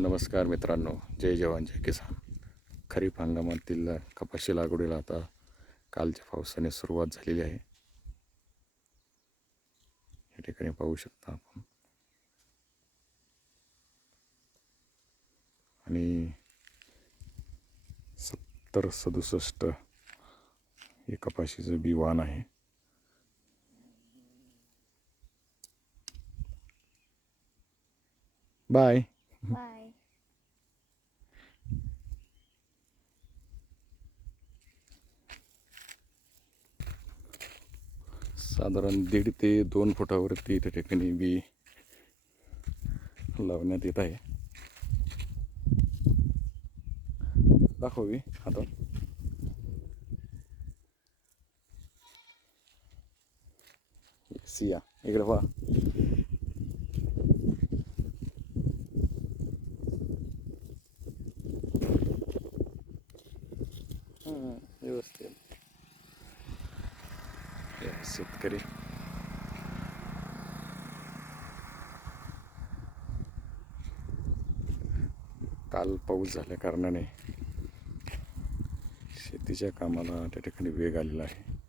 नमस्कार मित्रांनो जय जवान जय किसान. खरीप हंगामातील कपाशी लागवडीला आता कालच्या पावसाने सुरुवात झालेली आहे. या ठिकाणी पाहू शकता आपण. आणि सत्तर सदुसष्ट हे कपाशीचं बी आहे. बाय. बाय. साधारण दीड ते दोन फुटावरती त्या ठिकाणी बी लावण्यात येत आहे. दाखवी आता. सिया इकडे पहा. व्यवस्थित. Eh, शेतकरी काल पाऊस झाल्या कारणाने शेतीच्या कामाला त्या ठिकाणी वेग आलेला आहे.